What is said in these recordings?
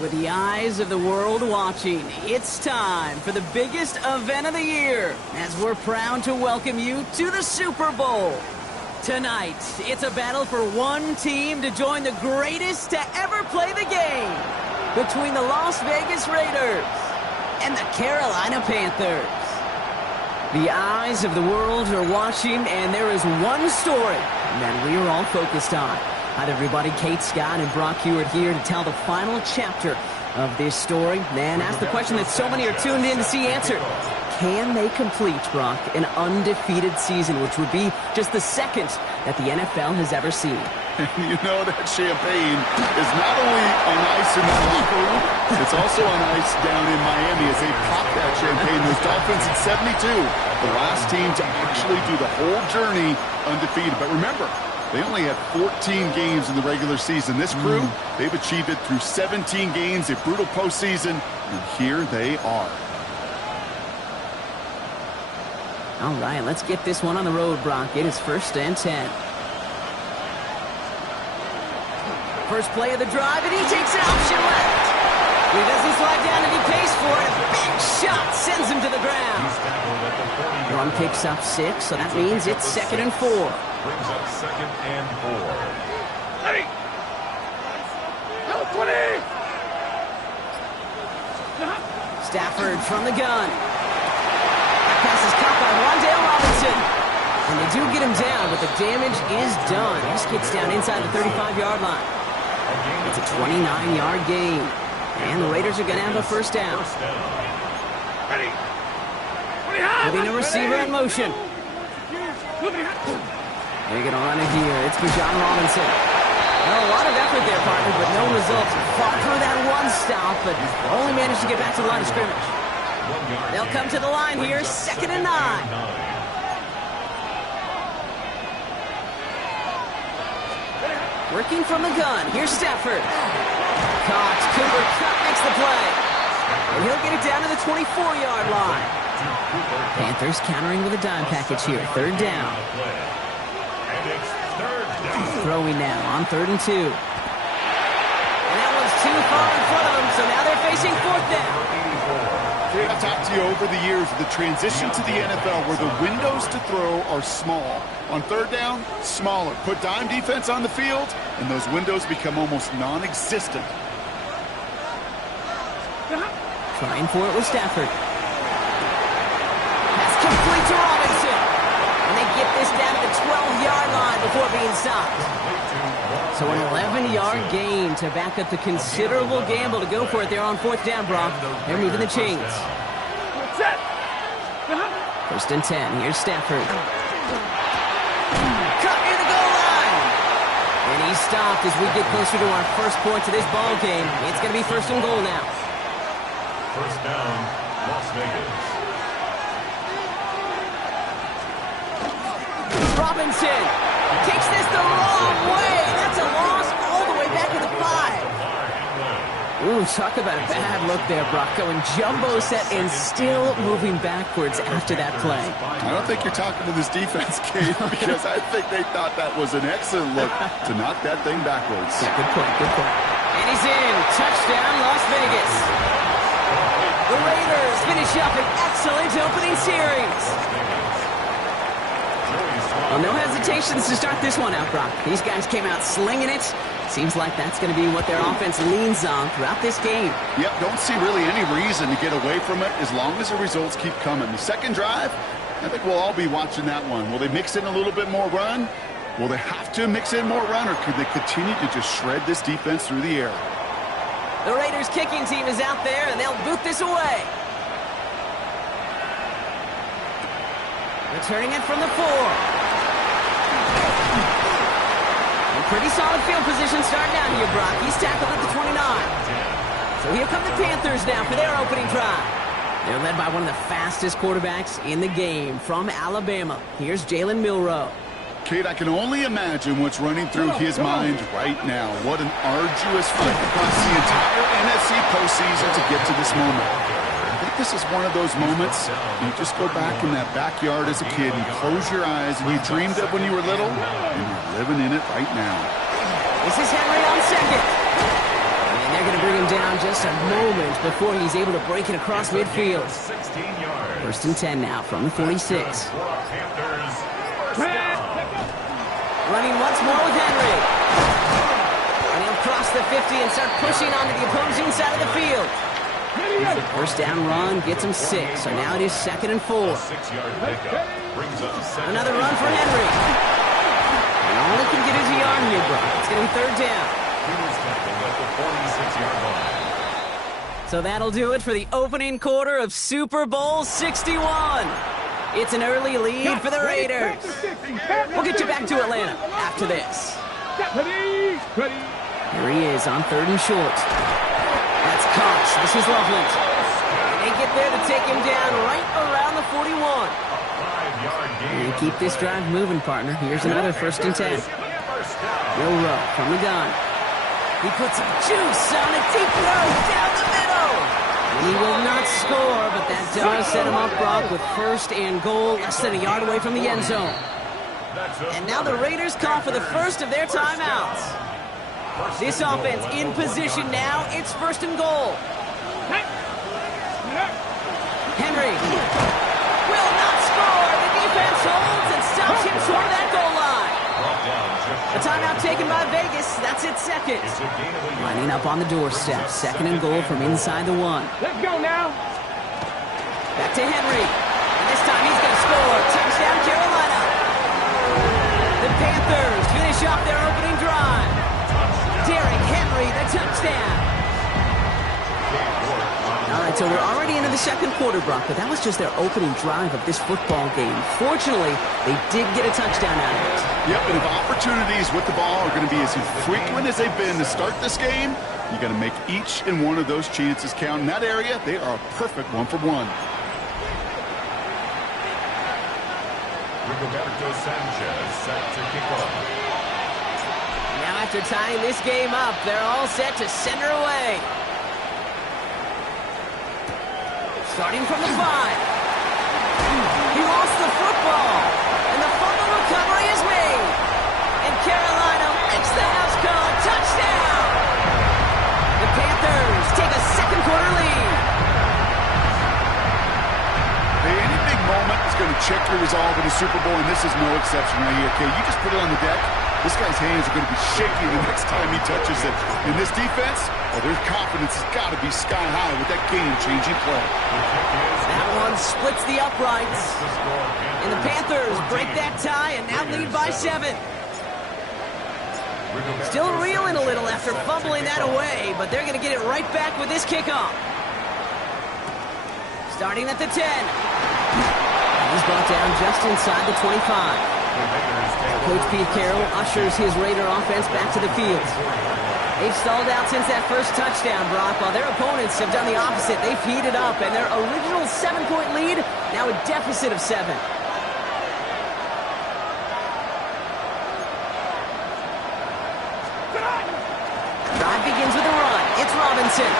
With the eyes of the world watching, it's time for the biggest event of the year, as we're proud to welcome you to the Super Bowl. Tonight, it's a battle for one team to join the greatest to ever play the game, between the Las Vegas Raiders and the Carolina Panthers. The eyes of the world are watching, and there is one story that we are all focused on. Hi, everybody. Kate Scott and Brock Hewitt here to tell the final chapter of this story and ask the question that so many are tuned in to see answered. Can they complete, Brock, an undefeated season, which would be just the second that the NFL has ever seen? You know that champagne is not only on ice in the locker room, it's also on ice down in Miami as they pop that champagne. Those Dolphins in 72, the last team to actually do the whole journey undefeated. But remember, they only had 14 games in the regular season. This crew, they've achieved it through 17 games, a brutal postseason, and here they are. All right, let's get this one on the road, Brock. It is 1st and 10. First play of the drive, and he takes an option left. He doesn't slide down, and he pays for it. A big shot sends him to the ground. Run picks up 6, so that means it's 2nd and 4. Brings up 2nd and 4. Ready. 20. Stafford from the gun. That pass is caught by Wan'Dale Robinson. And they do get him down, but the damage is done. He just gets down inside the 35-yard line. It's a 29-yard gain. And the Raiders are going to have a first down. Ready. Putting a receiver in motion. They're going to run it here. It's Bijan Robinson. Well, a lot of effort there, partner, but no results. Fought for that one stop, but only managed to get back to the line of scrimmage. They'll come to the line here, 2nd and 9. Working from the gun. Here's Stafford. Caught. Cooper Kupp makes the play. And he'll get it down to the 24-yard line. Panthers countering with a dime package here. 3rd down. Throwing now on 3rd and 2. And that one's too far in front of them, so now they're facing 4th down. I've talked to you over the years of the transition to the NFL where the windows to throw are small. On 3rd down, smaller. Put dime defense on the field, and those windows become almost non-existent. Trying for it with Stafford. Pass complete to Robinson. And they get this down to the 12-yard line before being stopped. So an 11-yard gain to back up the considerable gamble to go for it there on 4th down, Brock. They're moving the chains. 1st and 10. Here's Stafford. Cut near the goal line. And he's stopped as we get closer to our first point to this ball game. It's going to be 1st and goal now. First down, Las Vegas. Robinson takes this the wrong way. That's a loss all the way back to the 5. Ooh, talk about a bad look there, Brock. Going jumbo set and still moving backwards after that play. I don't think you're talking to this defense, Kate, because I think they thought that was an excellent look to knock that thing backwards. Yeah, good point, good point. And he's in. Touchdown, Las Vegas. The Raiders finish up an excellent opening series. Well, no hesitations to start this one out, Brock. These guys came out slinging it. Seems like that's going to be what their offense leans on throughout this game. Yep, don't see really any reason to get away from it as long as the results keep coming. The second drive, I think we'll all be watching that one. Will they mix in a little bit more run? Will they have to mix in more run, or could they continue to just shred this defense through the air? The Raiders kicking team is out there, and they'll boot this away. Returning it from the 4. Pretty solid field position starting out here, Brock. He's tackled at the 29. So here come the Panthers now for their opening drive. They're led by one of the fastest quarterbacks in the game from Alabama. Here's Jalen Milroe. Kate, I can only imagine what's running through his mind right now. What an arduous fight across the entire NFC postseason to get to this moment. I think this is one of those moments you just go back in that backyard as a kid and close your eyes and you dreamed of when you were little, and you're living in it right now. This is Henry on second. And they're going to bring him down just a moment before he's able to break it across midfield. 16 yards. First and 10 now from the 46. Running once more with Henry. And he'll cross the 50 and start pushing onto the opposing side of the field. First down run gets him 6. So now it is 2nd and 4. 6-yard pickup brings up second. Another run for Henry. And all he can get is a yard here, Brock. It's going to be 3rd down. He was tackled at the 46-yard line. So that'll do it for the opening quarter of Super Bowl 61. It's an early lead for the Raiders. We'll get you back to Atlanta after this. Here he is on 3rd and short. That's Koch. This is Loveland. They get there to take him down right around the 41. 5-yard gain. And keep this drive moving, partner. Here's another 1st and 10. Milroe from the gun. He puts some juice on a deep throw down the middle. And he will not score, but that does set him up, Brock, with 1st and goal, less than a yard away from the end zone. And now the Raiders call for the first of their timeouts. This offense in position now. It's 1st and goal. Henry will not score. The defense holds and stops him short of that goal line. A timeout taken by Vegas. That's its 2nd. Lining up on the doorstep. 2nd and goal from inside the 1. Let's go now. Back to Henry. And this time he's going to score. Touchdown, Carolina. The Panthers finish off their opening drive. Derrick Henry, the touchdown. All right, so we're already into the 2nd quarter, Brock, but that was just their opening drive of this football game. Fortunately, they did get a touchdown out of it. Yep, and if opportunities with the ball are going to be as frequent as they've been to start this game, you got to make each and one of those chances count. In that area, they are a perfect 1-for-1. Rigoberto Sanchez set to kick off. Now after tying this game up, they're all set to center away. Starting from the 5. He lost the football, and the fumble recovery is made. And Carolina makes the house call. Touchdown! The Panthers take a 2nd quarter lead. Hey, any big moment is going to check your resolve in the Super Bowl, and this is no exception right here. Okay, you just put it on the deck. This guy's hands are going to be shaky the next time he touches it. In this defense, their confidence has got to be sky high with that game-changing play. That one splits the uprights. And the Panthers break that tie and now lead by 7. Still reeling a little after fumbling that away, but they're going to get it right back with this kickoff. Starting at the 10. He's brought down just inside the 25. Coach Pete Carroll ushers his Raider offense back to the field. They've stalled out since that first touchdown, Brock, while their opponents have done the opposite. They've heated up, and their original 7-point lead, now a deficit of 7. Drive begins with a run. It's Robinson.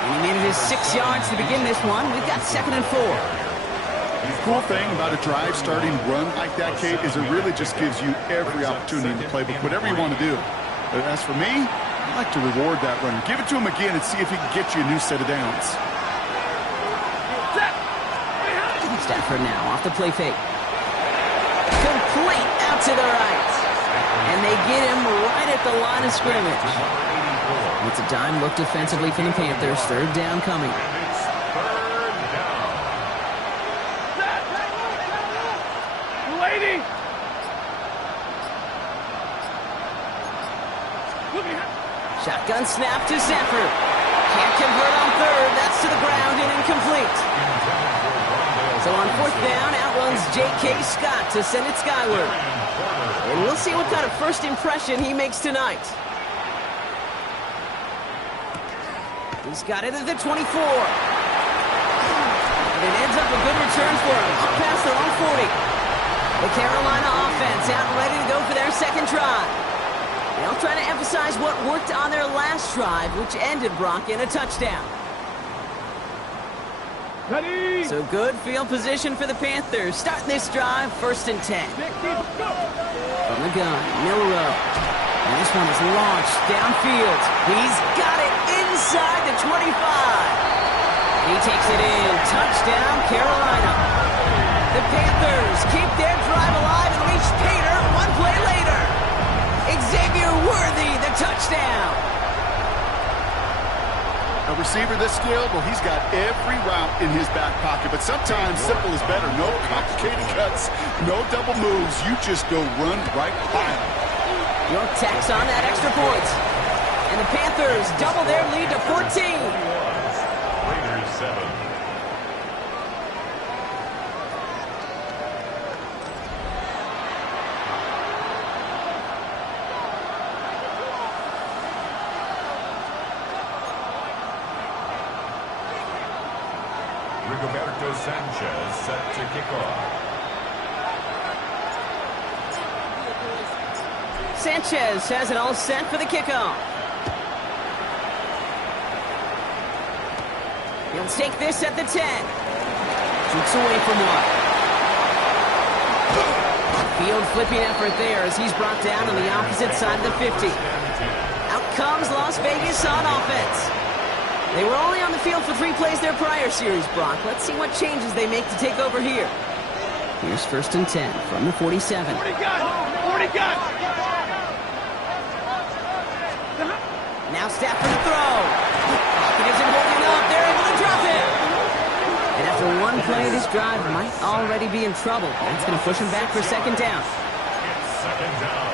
And he made it his 6 yards to begin this one. We've got 2nd and 4. The cool thing about a drive starting run like that, Kate, is it really just gives you every opportunity in the playbook, whatever you want to do. But as for me, I like to reward that runner. Give it to him again and see if he can get you a new set of downs. Stafford now off the play fake. Complete out to the right. And they get him right at the line of scrimmage. It's a dime look defensively from the Panthers. 3rd down coming. Shotgun snap to Stafford. Can't convert on 3rd. That's to the ground and incomplete. So on 4th down, out runs J.K. Scott to send it skyward. And we'll see what kind of first impression he makes tonight. He's got it at the 24. it ends up a good return for them, up past their own 40. The Carolina offense out and ready to go for their second drive. They'll try to emphasize what worked on their last drive, which ended, Brock, in a touchdown. Ready. So good field position for the Panthers. Starting this drive, 1st and 10. From the gun, Milrow. And this one is launched downfield. He's got it inside the 25. He takes it in. Touchdown, Carolina. The Panthers keep their drive alive and reach Pater one play later. Xavier Worthy, the touchdown. A receiver this skilled, well, he's got every route in his back pocket, but sometimes simple is better. No complicated cuts, no double moves. You just go run right by him. York tacks on that extra point. And the Panthers double their lead to 14. Raiders 7. Rigoberto Sanchez set to kick off. Sanchez has it all set for the kickoff. He'll take this at the 10. Jukes away from one. Field flipping effort there as he's brought down on the opposite side of the 50. Out comes Las Vegas on offense. They were only on the field for 3 plays their prior series, Brock. Let's see what changes they make to take over here. Here's 1st and 10 from the 47. 40 gun! 40 gun! Now Stafford to throw. Pocket isn't holding up. They're able to drop it. And after one play, this drive might already be in trouble. That's going to push him back for 2nd down. It's 2nd down.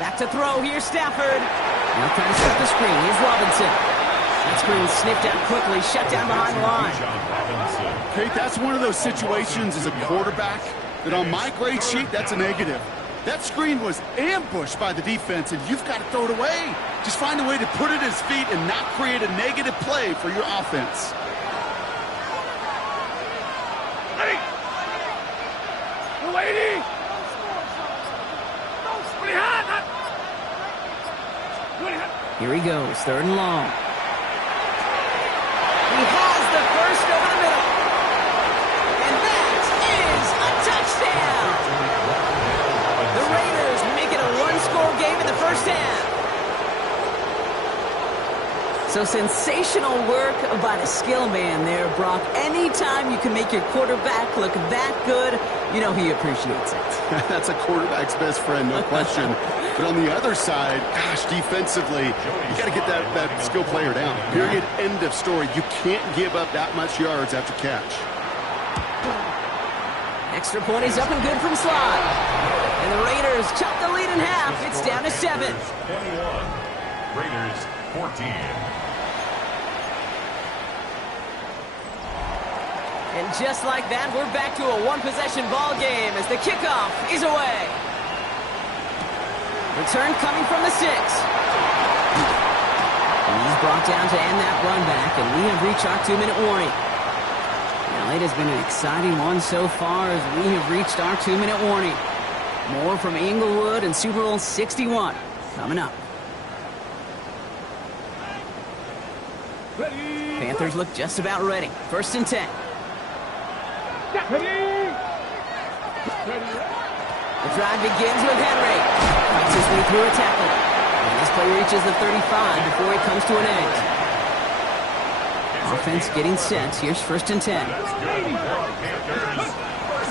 Back to throw. Here's Stafford. Now trying to set the screen. Here's Robinson. That screen sniffed out quickly. Shut down behind the line. Kate, that's one of those situations as a quarterback that on my grade sheet, that's a negative. That screen was ambushed by the defense, and you've got to throw it away. Just find a way to put it at his feet and not create a negative play for your offense. Ready. 280. Here he goes, 3rd and long. He has the first over the middle. And that is a touchdown. The Raiders make it a 1-score game in the 1st half. So sensational work by the skill man there, Brock. Anytime you can make your quarterback look that good, you know he appreciates it. That's a quarterback's best friend, no question. But on the other side, gosh, defensively, you got to get that skill player down. Period. End of story. You can't give up that much yards after catch. Extra point is up and good from slide. And the Raiders chop the lead in half. It's down to 7. 21. Raiders 14. And just like that, we're back to a 1-possession ball game as the kickoff is away. Return coming from the 6. He's brought down to end that run back, and we have reached our 2-minute warning. Now, it has been an exciting one so far as we have reached our 2-minute warning. More from Inglewood and Super Bowl 61 coming up. Ready. Panthers look just about ready. 1st and 10. Ready. The drive begins with Henry. Fights his way through a tackle. And this play reaches the 35 before it comes to an end. Offense getting set. Here's 1st and 10.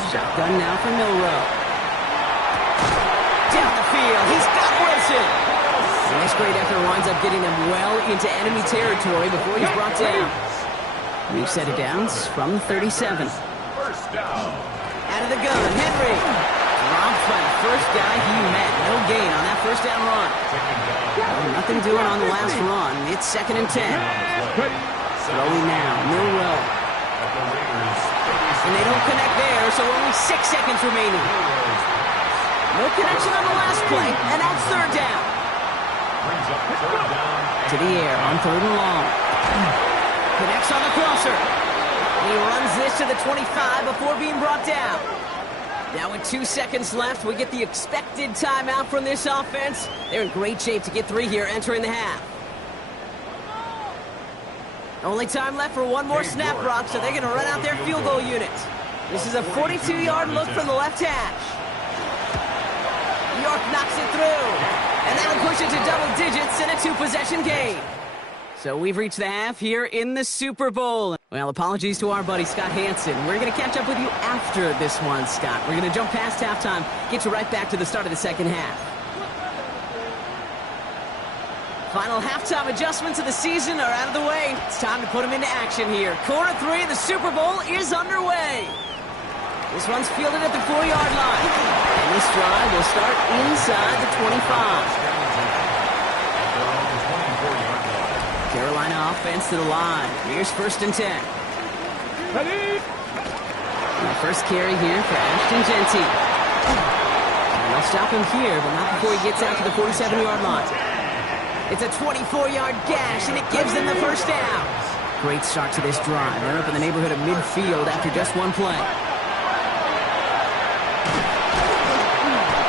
Shotgun now for Milrow. Down the field. He's got Wilson. Nice great effort winds up getting him well into enemy territory before he's brought down. We've set it down from the 37. 1st down. Out of the gun, Henry. Dropped by the first guy he met. No gain on that 1st down run. Well, nothing doing on the last run. It's 2nd and 10. Throwing now, Milrow. And they don't connect there, so only 6 seconds remaining. No connection on the last play, and now it's third down. Brings up third down. To the air on third and long. Connects on the crosser. He runs this to the 25 before being brought down. Now with 2 seconds left, we get the expected timeout from this offense. They're in great shape to get 3 here entering the half. Only time left for one more snap, Brock, so they're going to run out their field goal unit. This is a 42-yard look from the left hash. York knocks it through, and that'll push it to double digits in a 2-possession game. So we've reached the half here in the Super Bowl. Well, apologies to our buddy Scott Hansen. We're going to catch up with you after this one, Scott. We're going to jump past halftime, get you right back to the start of the second half. Final halftime adjustments of the season are out of the way. It's time to put them into action here. Quarter 3 of the Super Bowl is underway. This one's fielded at the 4-yard line. And this drive will start inside the 25. Carolina offense to the line. Here's 1st and 10. Ready? The first carry here for Ashton Genty. And they'll stop him here, but not before he gets out to the 47-yard line. It's a 24-yard gash, and it gives them the first down. Great start to this drive. They're up in the neighborhood of midfield after just one play.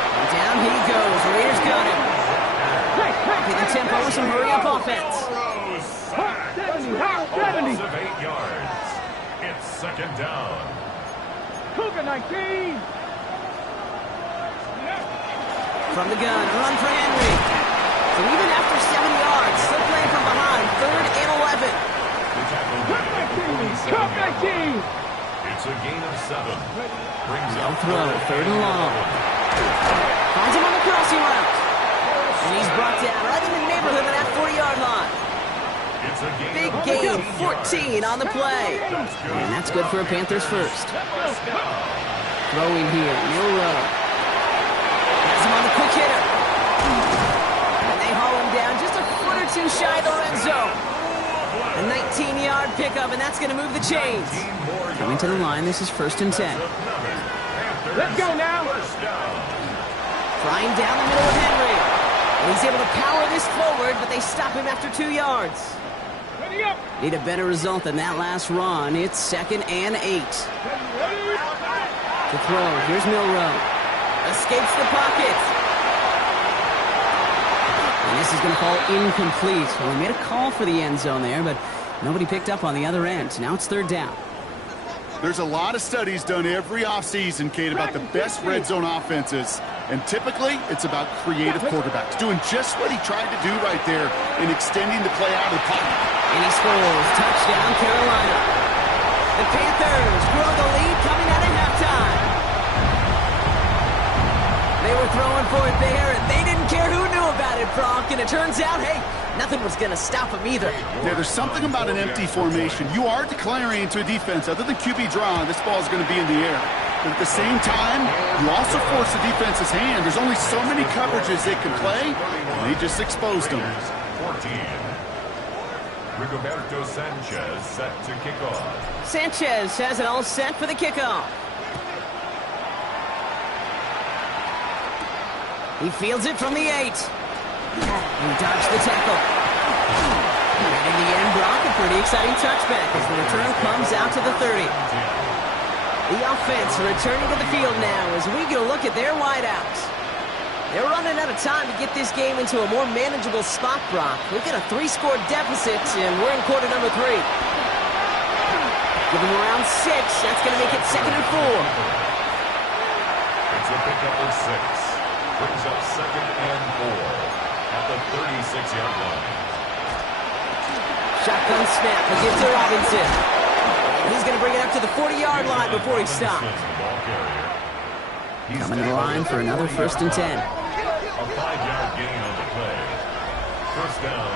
And down he goes. Raiders got him. Get the tempo with some hurry-up offense. Loss of 8 yards. It's second down. Cougar 19. From the gun, a run for Henry. So even after 7 yards, still playing from behind, 3rd and 11. Cup 19. It's a gain of 7. Brings They'll up throw, 3rd and long. Finds him on the crossing route. And he's brought down right in the neighborhood of that 40-yard line. It's a gain Big of gain, 14 14 on the play. And that's good for a Panthers first. Throwing here, Milrow. Has him on the quick hitter. And they haul him down just a foot or two shy of the red zone. A 19-yard pickup, and that's going to move the chains. Coming to the line, this is 1st and 10. Let's go now. Flying down the middle of Henry. And he's able to power this forward, but they stop him after 2 yards. Ready up. Need a better result than that last run. It's 2nd and 8. To throw, here's Milrow. Escapes the pocket. And this is going to fall incomplete. Well, he made a call for the end zone there, but nobody picked up on the other end. Now it's 3rd down. There's a lot of studies done every offseason, Kate, about the best red zone offenses. And typically, it's about creative quarterbacks, doing just what he tried to do right there in extending the play out of the pocket. And he scores. Touchdown, Carolina. The Panthers grow the lead coming out of halftime. They were throwing for it there, and they didn't care who knew about it, Brock. And it turns out, hey, nothing was going to stop them either. Yeah, there's something about an empty formation. You are declaring to a defense, other than QB draw, this ball is going to be in the air. But at the same time, you also force the defense's hand. There's only so many coverages they can play, and they just exposed them. 14. Rigoberto Sanchez set to kick off. Sanchez has it all set for the kickoff. He fields it from the 8. He dodged the tackle. And in the end, Brock, a pretty exciting touchback as the return comes out to the 30. The offense returning to the field now as we get a look at their wideouts. They're running out of time to get this game into a more manageable spot, Brock. We've got a 3-score deficit, and we're in quarter number 3. Give them around 6. That's going to make it 2nd and 4. It's a pickup of 6. Brings up 2nd and 4 at the 36-yard line. Shotgun snap. We'll give to Robinson. He's going to bring it up to the 40-yard line before he stops. Coming to the line for another 1st and 10. A 5-yard gain on the play. First down,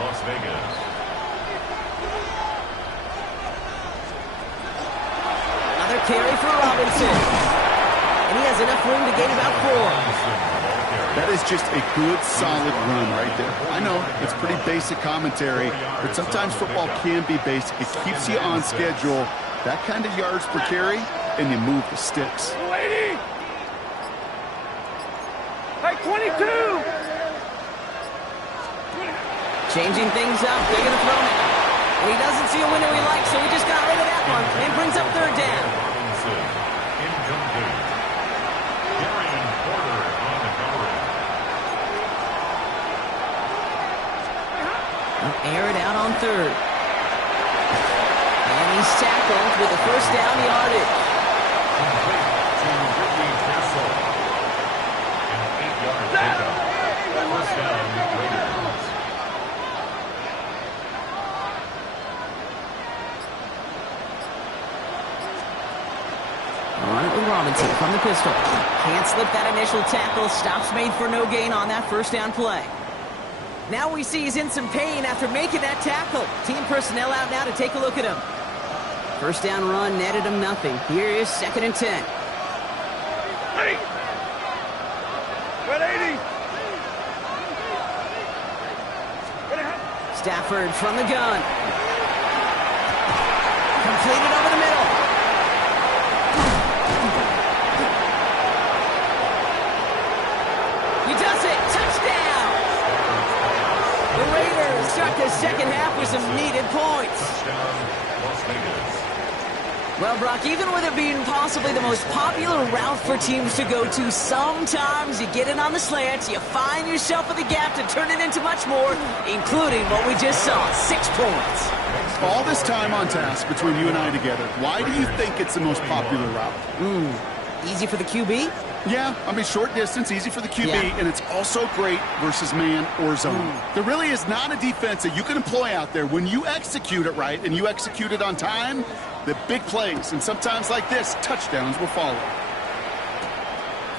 Las Vegas. Another carry for Robinson. And he has enough room to gain about 4. That is just a good, solid run right there. I know, it's pretty basic commentary, but sometimes football can be basic. It keeps you on schedule. That kind of yards per carry, and you move the sticks. 2. Changing things up. They're going to throw it. And he doesn't see a window he likes, so he just got rid of that one and brings up third down. Robinson, incomplete. Darian Porter on the coverage. Air it out on third. And he's tackled with the first down yardage. Complete to Ricky Castle. An 8-yard pickup. First down, Raiders. All right, with Robinson from the pistol. Can't slip that initial tackle. Stops made for no gain on that first down play. Now we see he's in some pain after making that tackle. Team personnel out now to take a look at him. First down run netted him nothing. Here is 2nd and 10. Ready. 180. Stafford from the gun. Completed over the middle. He does it. Touchdown. The Raiders start the second half with some needed points. Touchdown, Las Vegas. Well, Brock, even with it being possibly the most popular route for teams to go to, sometimes you get in on the slants, you find yourself with the gap to turn it into much more, including what we just saw, 6 points. All this time on task between you and I together, why do you think it's the most popular route? Easy for the QB? Yeah, I mean, short distance, easy for the QB, Yeah. and it's also great versus man or zone. There really is not a defense that you can employ out there. When you execute it right and you execute it on time, the big plays, and sometimes like this, touchdowns will follow.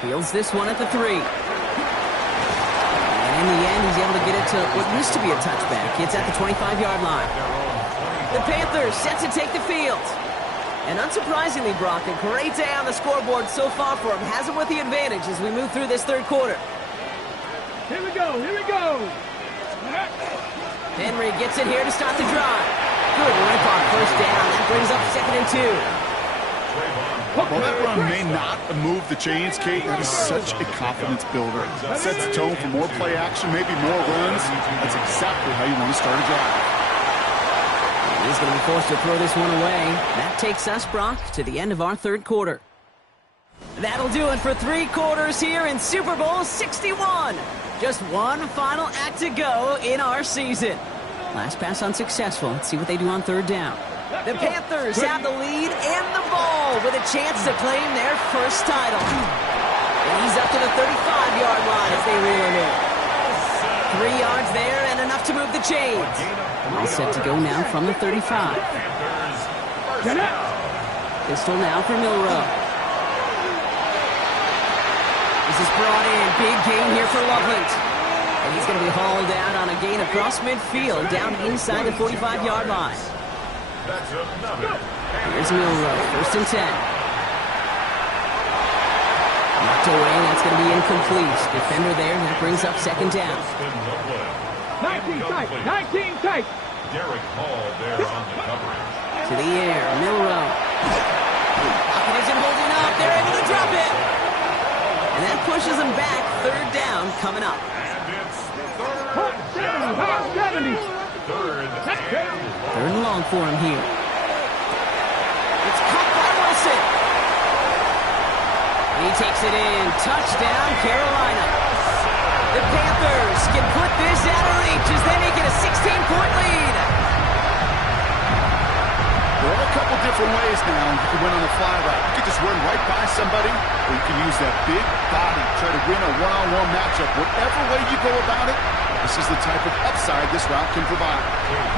Fields this one at the 3. And in the end, he's able to get it to what used to be a touchback. It's at the 25-yard line. The Panthers set to take the field. And unsurprisingly, Brock, a great day on the scoreboard so far for him. Has him with the advantage as we move through this third quarter. Here we go. Here we go. Henry gets it here to start the drive. Good rip on first down. That brings up 2nd and 2. Well, that run may not move the chains, Kate. He's such a confidence builder. Sets the tone for more play action, maybe more runs. That's exactly how you want to start a drive. He's going to be forced to throw this one away. That takes us, Brock, to the end of our third quarter. That'll do it for 3 quarters here in Super Bowl 61. Just one final act to go in our season. Last pass unsuccessful. Let's see what they do on third down. The Panthers have the lead and the ball with a chance to claim their first title. And he's up to the 35-yard line as they reel him in. 3 yards there and enough to move the chains. All set to go now from the 35. Pistol now for Milrow. This is brought in. Big gain here for Loveland. And he's going to be hauled out on a gain across midfield down inside the 45-yard line. That's another. Here's Milrow. 1st and 10. Knocked away. That's going to be incomplete. Defender there. That brings up 2nd down. 19 tight. 19 tight. Derek Hall there on the coverage. To the air. Milrow. Pocket isn't holding up. They're able to drop it. And that pushes them back. 3rd down coming up. And it's third Hot 70. Hot 70. Third and 3rd and long for him here. It's caught by Wilson. He takes it in. Touchdown, Carolina. The Panthers can put this out of reach as they make it a 16-point lead. There are a couple different ways now. You can win on the fly route. You can just run right by somebody, or you can use that big body, try to win a one-on-one matchup. Whatever way you go about it, this is the type of upside this route can provide.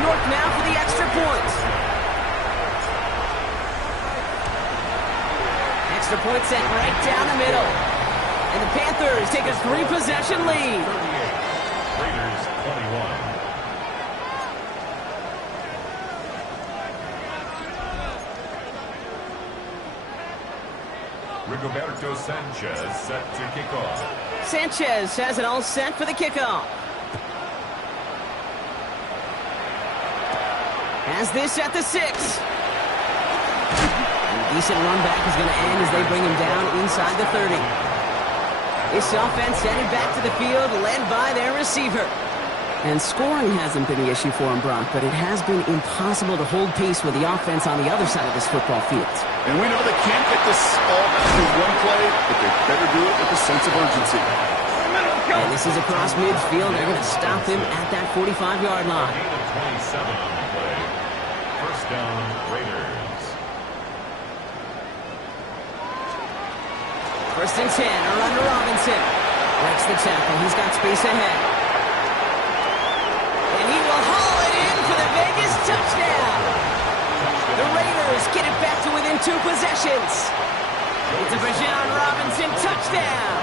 York now for the extra point. Extra point set right down the middle. And the Panthers take a 3-possession lead. 38. Raiders 21. Rigoberto Sanchez set to kick off. Sanchez has it all set for the kickoff. Has this at the 6. And a decent run back is going to end as they bring him down inside the 30. This offense headed back to the field, led by their receiver. And scoring hasn't been the issue for him, Brock, but it has been impossible to hold pace with the offense on the other side of this football field. And we know they can't get this all back in one play, but they better do it with a sense of urgency. And this is across midfield. They're going to stop him at that 45-yard line. 27 on the play. First down, Raiders. First and 10, a run to Robinson. Breaks the tackle. He's got space ahead. And he will haul it in for the Vegas touchdown. The Raiders get it back to within 2 possessions. It's a Bijan Robinson touchdown.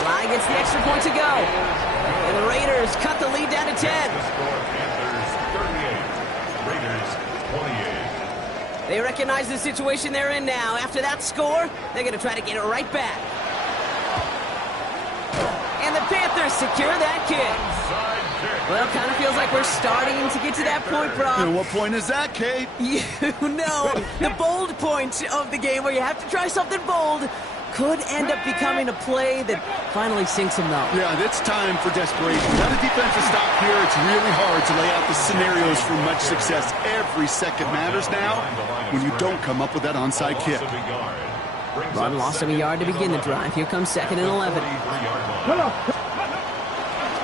Sly gets the extra point to go. And the Raiders cut the lead down to 10. Score Panthers 38. Raiders 28. They recognize the situation they're in now. After that score, they're going to try to get it right back. And the Panthers secure that kick. Well, it kind of feels like we're starting to get to that point, Brock. And what point is that, Kate? You know, the bold point of the game where you have to try something bold could end up becoming a play that finally sinks them, though. Yeah, it's time for desperation. Without a defensive stop here, it's really hard to lay out the scenarios for much success. Every second matters now when you don't come up with that onside kick. Run lost him a yard to begin the drive. Here comes 2nd and 11.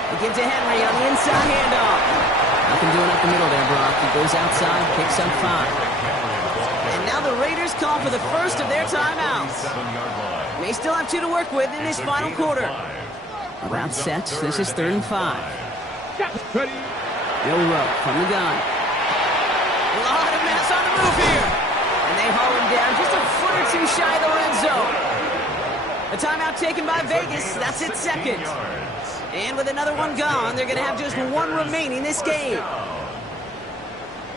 They give to Henry on the inside handoff. Nothing doing up the middle there, Brock. He goes outside, picks up 5. And now the Raiders call for the first of their timeouts. They still have 2 to work with in this final quarter. About set. This is 3rd and 5. Bill Rowe from the gun. A lot of mass on the move here. And they haul him down just a foot or 2 shy of the red zone. A timeout taken by Vegas. That's its 2nd. And with another one gone, they're going to have just 1 remaining this game.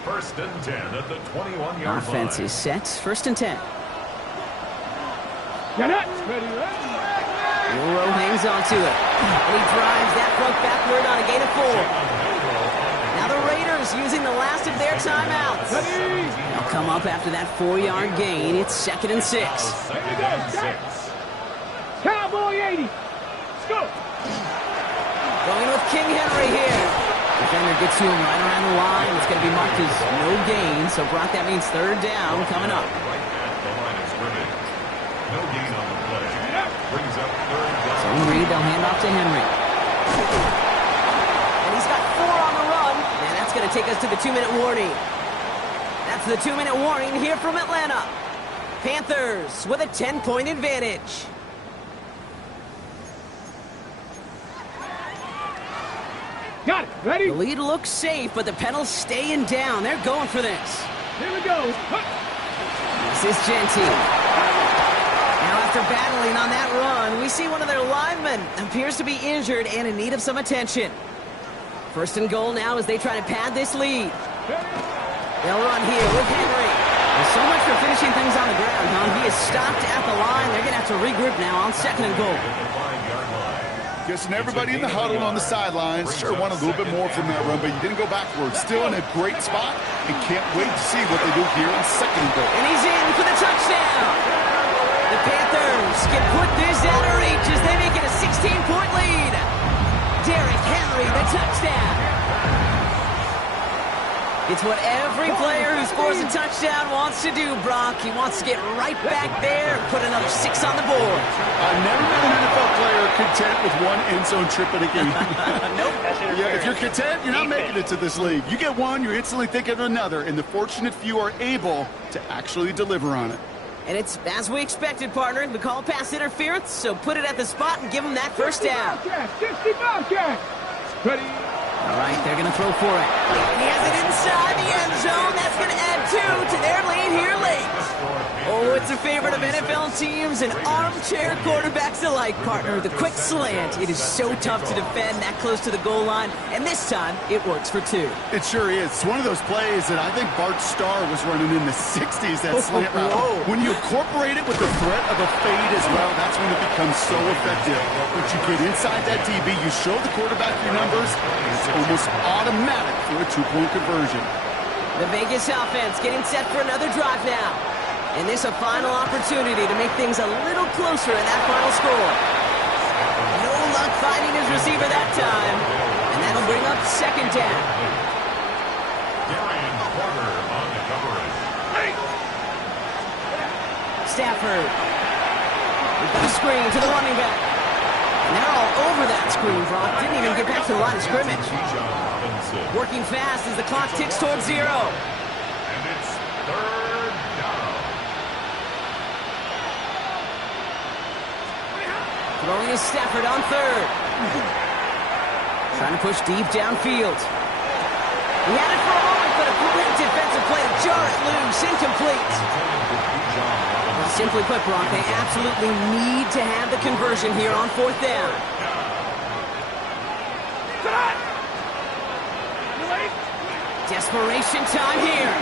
First and 10 at the 21-yard line. Offense is set. 1st and 10. Rowe hangs on to it. And he drives that front backward on a gain of 4. Now the Raiders using the last of their timeouts. They'll come up after that 4-yard gain. It's 2nd and 6. Second and 6. Cowboy 80. Let's go. Going with King Henry here. Defender gets to him right around the line. It's going to be marked as no gain. So, Brock, that means 3rd down coming up. Right at the line of scrimmage. No gain on the play. Brings up 3rd down. So, Reed, they'll hand off to Henry. And he's got 4 on the run. And that's going to take us to the 2-minute warning. That's the 2-minute warning here from Atlanta. Panthers with a 10-point advantage. Got it. Ready? The lead looks safe, but the pedals staying down. They're going for this. Here we go. This is Gentile. Now after battling on that run, we see one of their linemen appears to be injured and in need of some attention. 1st and goal now as they try to pad this lead. They'll run here with Henry. There's so much for finishing things on the ground, huh? He is stopped at the line. They're going to have to regroup now on 2nd and goal. Guessing everybody in the huddle on the sidelines sure want a little bit more from that run, but you didn't go backwards. Still in a great spot and can't wait to see what they do here in 2nd and goal. And he's in for the touchdown. The Panthers can put this out of reach as they make it a 16-point lead. Derrick Henry, the touchdown. It's what every player who scores a touchdown wants to do, Brock. He wants to get right back there and put another 6 on the board. I've never been an NFL player content with 1 end zone trip in a game. Nope. Yeah, if you're content, you're not making it to this league. You get 1, you're instantly thinking of another, and the fortunate few are able to actually deliver on it. And it's as we expected, partner. The call pass interference, so put it at the spot and give them that first down. 60 Bobcat. Ready? All right, they're going to throw for it. He has it inside the end zone. That's going to add 2 to their lead here late. Oh, it's a favorite of NFL teams and armchair quarterbacks alike, partner. The quick slant. It is so tough to defend that close to the goal line, and this time it works for 2. It sure is. It's one of those plays that I think Bart Starr was running in the 60s, that slant route. When you incorporate it with the threat of a fade as well, that's when it becomes so effective. Once you get inside that DB, you show the quarterback your numbers, and it's almost automatic for a 2-point conversion. The Vegas offense getting set for another drive now. And this a final opportunity to make things a little closer in that final score. No luck finding his receiver that time. And that'll bring up second down. Stafford. We've got a screen to the running back. And they're all over that screen, Brock. Didn't even get back to the line of scrimmage. Working fast as the clock ticks towards 0. And it's third down. Throwing is Stafford on third. Trying to push deep downfield. He had it for a moment, but a great defensive play to jar it loose. Incomplete. Well, simply put, Brock, they absolutely need to have the conversion here on fourth down. Desperation time here.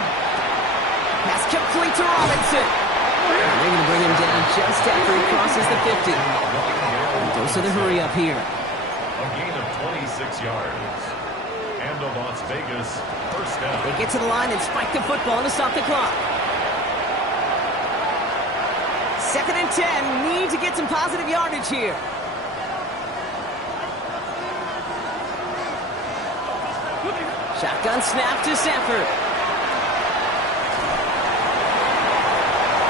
Pass complete to Robinson. And they're going to bring him down just after he crosses the 50. And dose of the hurry up here. A gain of 26 yards. And a Las Vegas first down. They get to the line and spike the football to stop the clock. 2nd and 10. Need to get some positive yardage here. Shotgun snap to Stafford.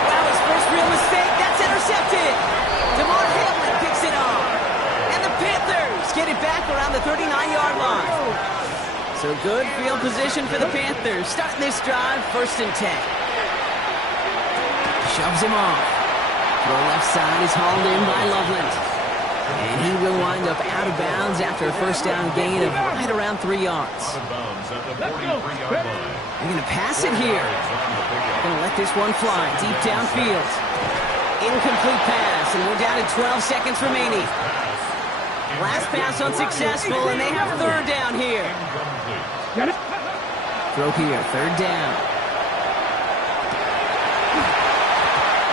Wow, his first real mistake. That's intercepted. DeMar Hamlin picks it off. And the Panthers get it back around the 39-yard line. So good field position for the Panthers. Starting this drive, 1st and 10. Shoves him off. The left side is hauled in by Loveland. And he will wind up out of bounds after a first down gain of right around 3 yards. Out of bounds at the 43-yard line. They're going to pass it here. Going to let this one fly deep downfield. Incomplete pass, and we're down to 12 seconds remaining. Last pass unsuccessful, and they have 3rd down here. Throw here, 3rd down.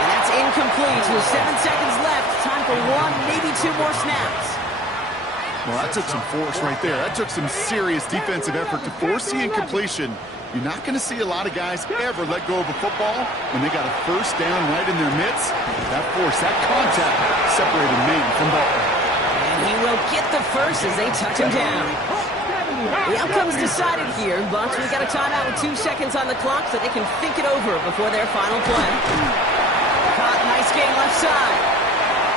And that's incomplete with 7 seconds left. Time for 1, maybe 2 more snaps. Well, that took some force right there. That took some serious defensive effort to force the incompletion. You're not going to see a lot of guys ever let go of a football when they got a first down right in their midst. That force, that contact separated man from ball. And he will get the first as they touch him down. The outcome's decided here, but we've got a timeout with 2 seconds on the clock so they can think it over before their final play. Caught, nice gain left side.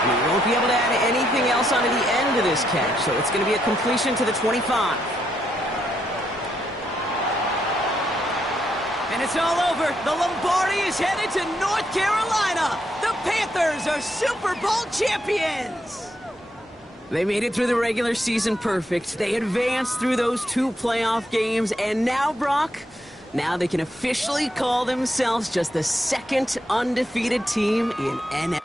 We won't be able to add anything else onto the end of this catch, so it's going to be a completion to the 25. And it's all over. The Lombardi is headed to North Carolina. The Panthers are Super Bowl champions. They made it through the regular season perfect. They advanced through those 2 playoff games, and now, Brock, now they can officially call themselves just the 2nd undefeated team in NFL.